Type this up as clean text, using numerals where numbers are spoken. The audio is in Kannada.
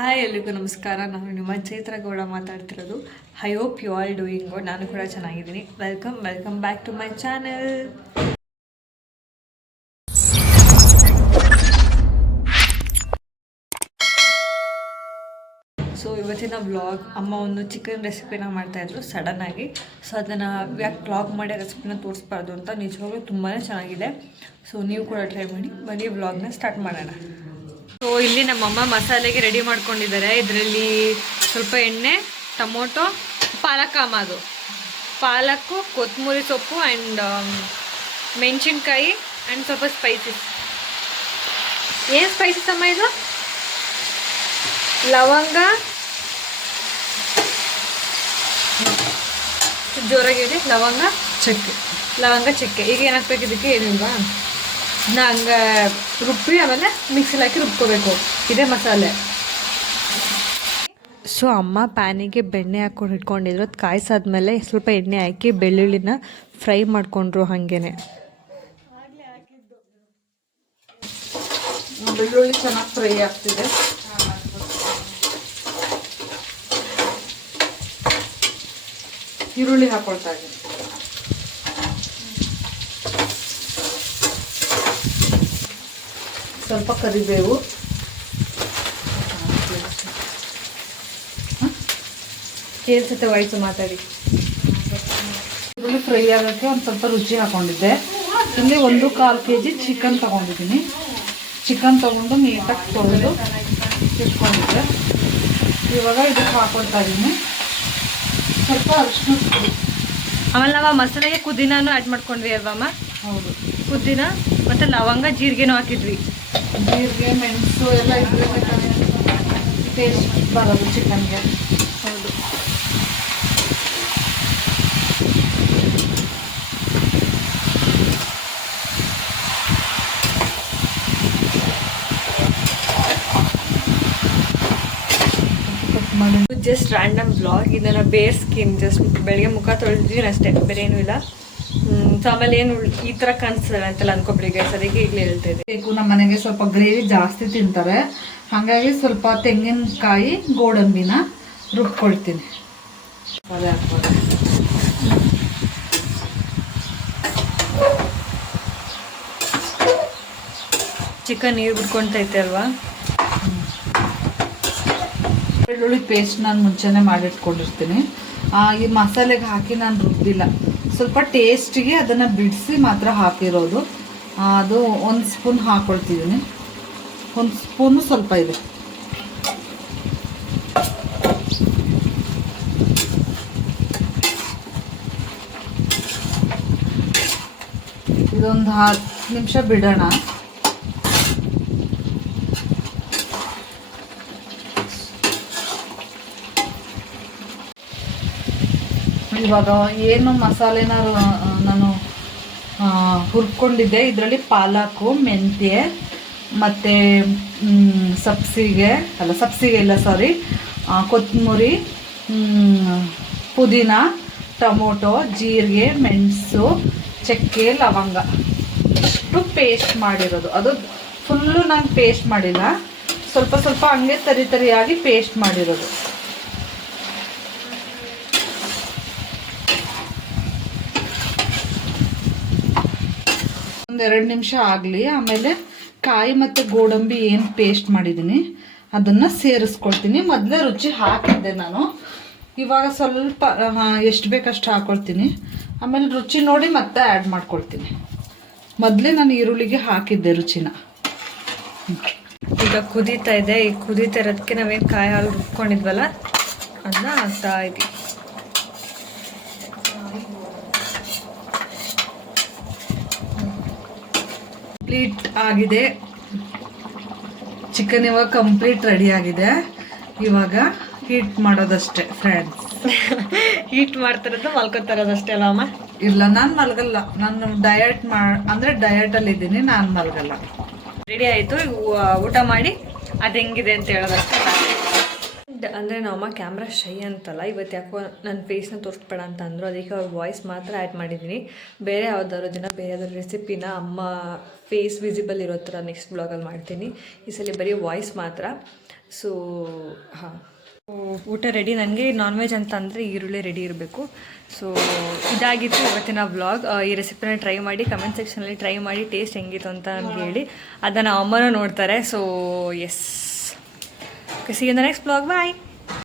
ಹಾಯ್ ಎಲ್ರಿಗೂ ನಮಸ್ಕಾರ. ನಾನು ನಿಮ್ಮ ಚೈತ್ರ ಗೌಡ ಮಾತಾಡ್ತಿರೋದು. I hope you all doing good. ನಾನು ಕೂಡ ಚೆನ್ನಾಗಿದ್ದೀನಿ. Welcome back to my channel. So ಇವತ್ತಿನ ವ್ಲಾಗ್, ಅಮ್ಮ ಒಂದು ಚಿಕನ್ ರೆಸಿಪಿನ ಮಾಡ್ತಾಯಿದ್ರು ಸಡನ್ನಾಗಿ. ಸೊ ಅದನ್ನು ಯಾಕೆ ವ್ಲಾಗ್ ಮಾಡಿ ರೆಸಿಪಿನ ತೋರಿಸ್ಬಾರ್ದು ಅಂತ ನಿಜವಾಗ್ಲೂ ತುಂಬಾ ಚೆನ್ನಾಗಿದೆ. ಸೊ ನೀವು ಕೂಡ ಟ್ರೈ ಮಾಡಿ. ಬನ್ನಿ ವ್ಲಾಗ್ನ ಸ್ಟಾರ್ಟ್ ಮಾಡೋಣ. ಸೊ ಇಲ್ಲಿ ನಮ್ಮಮ್ಮ ಮಸಾಲೆಗೆ ರೆಡಿ ಮಾಡ್ಕೊಂಡಿದ್ದಾರೆ. ಇದರಲ್ಲಿ ಸ್ವಲ್ಪ ಎಣ್ಣೆ, ಟೊಮೊಟೊ, ಅದು ಪಾಲಕ್ಕು, ಕೊತ್ತಂಬರಿ ಸೊಪ್ಪು ಆ್ಯಂಡ್ ಮೆಣಸಿನ್ಕಾಯಿ ಆ್ಯಂಡ್ ಸ್ವಲ್ಪ ಸ್ಪೈಸಸ್. ಏನು ಸ್ಪೈಸಸ್ ಅಮ್ಮ ಇದು? ಲವಂಗ, ಜೋರಾಗಿದೆ, ಲವಂಗ ಚಕ್ಕೆ. ಈಗ ಏನಾಗಬೇಕು ಇದಕ್ಕೆ? ಏನಿಲ್ವಾ, ಹಂಗೆ ರುಬ್ಬಿ ಆಮೇಲೆ ಮಿಕ್ಸಿಲಿ ಹಾಕಿ ರುಬ್ಕೋಬೇಕು. ಇದೇ ಮಸಾಲೆ. ಸೊ ಅಮ್ಮ ಪ್ಯಾನಿಗೆ ಬೆಣ್ಣೆ ಹಾಕ್ಕೊಂಡು ಇಟ್ಕೊಂಡಿದ್ರು. ಅದು ಕಾಯಿಸಾದ್ಮೇಲೆ ಸ್ವಲ್ಪ ಎಣ್ಣೆ ಹಾಕಿ ಬೆಳ್ಳುಳ್ಳಿನ ಫ್ರೈ ಮಾಡಿಕೊಂಡ್ರು. ಹಾಗೇನೆ ಬೆಳ್ಳುಳ್ಳಿ ಚೆನ್ನಾಗಿ ಫ್ರೈ ಆಗ್ತಿದೆ. ಈರುಳ್ಳಿ ಹಾಕೊಳ್ತಾ ಇದ್ದೀನಿ. ಸ್ವಲ್ಪ ಕರಿಬೇವು, ಕೇಳಿಸುತ್ತೆ ವಾಯ್ಸು, ಮಾತಾಡಿ. ಈರುಳ್ಳಿ ಫ್ರೈ ಆಗೋಕ್ಕೆ ಒಂದು ಸ್ವಲ್ಪ ರುಚಿ ಹಾಕೊಂಡಿದ್ದೆ. ಇಲ್ಲಿ 1/4 kg ಚಿಕನ್ ತೊಗೊಂಡಿದ್ದೀನಿ. ಚಿಕನ್ ತೊಗೊಂಡು ನೀಟಾಗಿ ತೊಳೆದು ಇಟ್ಕೊಂಡಿದ್ದೆ. ಇವಾಗ ಇದಕ್ಕೆ ಹಾಕೊಳ್ತಾ ಇದ್ದೀನಿ ಸ್ವಲ್ಪ ಅರಿಶಿನ ಪುಡಿ. ಆಮೇಲೆ ನಾವು ಮಸಾಲೆಗೆ ಪುದೀನೂ ಆ್ಯಡ್ ಮಾಡ್ಕೊಂಡ್ವಿ ಅಲ್ವಮ್ಮ? ಹೌದು, ಪುದೀನ ಮತ್ತು ಲವಂಗ, ಜೀರಿಗೆನೂ ಹಾಕಿದ್ವಿ. ಜೀರಿಗೆ, ಮೆಣಸು ಎಲ್ಲ ಇದ್ರೆ ಟೇಸ್ಟ್ ಬರೋದು ಚಿಕನ್ಗೆ. ಹೌದು. Just random blog. ಇದನ್ನು ಬೇರ್ ಸ್ಕಿನ್, ಜಸ್ಟ್ ಬೆಳಗ್ಗೆ ಮುಖ ತೊಳೆದಿದ್ದೀನಿ ಅಷ್ಟೇ, ಬೇರೆ ಏನೂ ಇಲ್ಲ. ಸೊ ಆಮೇಲೆ ಏನು ಈ ಥರ ಕಾಣಿಸ್ತದೆ ಅಂತೆಲ್ಲ ಅನ್ಕೊಬಿಡಿ ಸರಿಗೆ ಈಗಲೇ ಹೇಳ್ತಾಯಿದ್ದೆ. ನಮ್ಮ ಮನೆಗೆ ಸ್ವಲ್ಪ ಗ್ರೇವಿ ಜಾಸ್ತಿ ತಿಂತಾರೆ, ಹಾಗಾಗಿ ಸ್ವಲ್ಪ ತೆಂಗಿನಕಾಯಿ, ಗೋಡಂಬಿನ ರುಬ್ಕೊಳ್ತೀನಿ. ಅದೇ ಹಾಕ್ಬೋದು. ಚಿಕನ್ ನೀರು ಬಿಟ್ಕೊಳ್ತೈತೆ ಅಲ್ವಾ? ಬೆಳ್ಳುಳ್ಳಿ ಪೇಸ್ಟ್ ನಾನು ಮುಂಚೆನೇ ಮಾಡಿಟ್ಕೊಂಡಿರ್ತೀನಿ. ಈ ಮಸಾಲೆಗೆ ಹಾಕಿ ನಾನು ರುಬ್ಬಿಲ್ಲ. ಸ್ವಲ್ಪ ಟೇಸ್ಟಿಗೆ ಅದನ್ನು ಬಿಡಿಸಿ ಮಾತ್ರ ಹಾಕಿರೋದು. ಅದು 1 ಸ್ಪೂನ್ ಹಾಕ್ಕೊಳ್ತಿದ್ದೀನಿ. 1 ಸ್ಪೂನು ಸ್ವಲ್ಪ ಇದೆ. ಇದೊಂದು 10 ನಿಮಿಷ ಬಿಡೋಣ. ಇವಾಗ ಏನು ಮಸಾಲೆನ ನಾನು ಹುರ್ಕೊಂಡಿದ್ದೆ, ಇದರಲ್ಲಿ ಪಾಲಕು, ಮೆಂತ್ಯ ಮತ್ತು ಕೊತ್ತಂಬರಿ, ಪುದೀನ, ಟೊಮೊಟೊ, ಜೀರಿಗೆ, ಮೆಣಸು, ಚಕ್ಕೆ, ಲವಂಗ ಇಷ್ಟು ಪೇಸ್ಟ್ ಮಾಡಿರೋದು. ಅದು ಫುಲ್ಲು ನಾನು ಪೇಸ್ಟ್ ಮಾಡಿಲ್ಲ, ಸ್ವಲ್ಪ ಸ್ವಲ್ಪ ಹಂಗೆ ತರಿಯಾಗಿ ಪೇಸ್ಟ್ ಮಾಡಿರೋದು. ಒಂದು 2 ನಿಮಿಷ ಆಗಲಿ. ಆಮೇಲೆ ಕಾಯಿ ಮತ್ತು ಗೋಡಂಬಿ ಏನು ಪೇಸ್ಟ್ ಮಾಡಿದ್ದೀನಿ ಅದನ್ನು ಸೇರಿಸ್ಕೊಳ್ತೀನಿ. ಮೊದಲೇ ರುಚಿ ಹಾಕಿದ್ದೆ ನಾನು, ಇವಾಗ ಸ್ವಲ್ಪ ಎಷ್ಟು ಬೇಕಷ್ಟು ಹಾಕ್ಕೊಳ್ತೀನಿ. ಆಮೇಲೆ ರುಚಿ ನೋಡಿ ಮತ್ತೆ ಆ್ಯಡ್ ಮಾಡ್ಕೊಳ್ತೀನಿ. ಮೊದಲೇ ನಾನು ಈರುಳ್ಳಿಗೆ ಹಾಕಿದ್ದೆ ರುಚಿನ. ಈಗ ಕುದೀತಾ ಇದೆ. ಈ ಕುದೀತಾ ಇರೋದಕ್ಕೆ ನಾವೇನು ಕಾಯಿ ಹಾಲು ರುಬ್ಕೊಂಡಿದ್ವಲ್ಲ ಅದನ್ನ ಹಾಕ್ತಾ ಇದ್ದೀವಿ. ಕಂಪ್ಲೀಟ್ ಆಗಿದೆ ಚಿಕನ್. ಇವಾಗ ಕಂಪ್ಲೀಟ್ ರೆಡಿ ಆಗಿದೆ. ಇವಾಗ ಹೀಟ್ ಮಾಡೋದಷ್ಟೇ ಫ್ರೆಂಡ್ಸ್. ಹೀಟ್ ಮಾಡ್ತಿರೋದು ಮಲ್ಕೊತಾರೋದಷ್ಟೇ ಅಲ್ಲ ಅಮ್ಮ? ಇಲ್ಲ, ನಾನು ಮಲಗಲ್ಲ. ನಾನು ಡಯಟಲ್ಲಿ ಇದ್ದೀನಿ, ನಾನು ಮಲಗಲ್ಲ. ರೆಡಿ ಆಯಿತು. ಊಟ ಮಾಡಿ ಅದು ಹೆಂಗಿದೆ ಅಂತ ಹೇಳೋದಷ್ಟೇ. ಅಂದರೆ ನಮ್ಮಮ್ಮ ಕ್ಯಾಮ್ರಾ ಶೈ ಅಂತಲ್ಲ, ಇವತ್ತು ಯಾಕೋ ನನ್ನ ಫೇಸ್ನ ತೋರಿಸ್ಬೇಡ ಅಂತ ಅಂದರು. ಅದಕ್ಕೆ ಅವ್ರ ವಾಯ್ಸ್ ಮಾತ್ರ ಆ್ಯಡ್ ಮಾಡಿದ್ದೀನಿ. ಬೇರೆ ಯಾವ್ದಾದ್ರು ದಿನ ಬೇರೆ ಯಾವ್ದಾದ್ರು ರೆಸಿಪಿನ ಅಮ್ಮ ಫೇಸ್ ವಿಸಿಬಲ್ ಇರೋ ಥರ ನೆಕ್ಸ್ಟ್ ಬ್ಲಾಗಲ್ಲಿ ಮಾಡ್ತೀನಿ. ಈ ಸಲ ಬರೀ ವಾಯ್ಸ್ ಮಾತ್ರ. ಸೊ ಹಾಂ, ಊಟ ರೆಡಿ. ನನಗೆ ನಾನ್ ವೆಜ್ ಅಂತ ಅಂದರೆ ಈರುಳ್ಳಿ ರೆಡಿ ಇರಬೇಕು. ಸೊ ಇದಾಗಿತ್ತು ಇವತ್ತಿನ ವ್ಲಾಗ್. ಈ ರೆಸಿಪಿನ ಟ್ರೈ ಮಾಡಿ, ಕಮೆಂಟ್ ಸೆಕ್ಷನಲ್ಲಿ ಟ್ರೈ ಮಾಡಿ ಟೇಸ್ಟ್ ಹೆಂಗಿತ್ತು ಅಂತ ನಮ್ಗೆ ಹೇಳಿ. ಅದನ್ನು ಅಮ್ಮನೂ ನೋಡ್ತಾರೆ. So yes, see in the next vlog. Bye.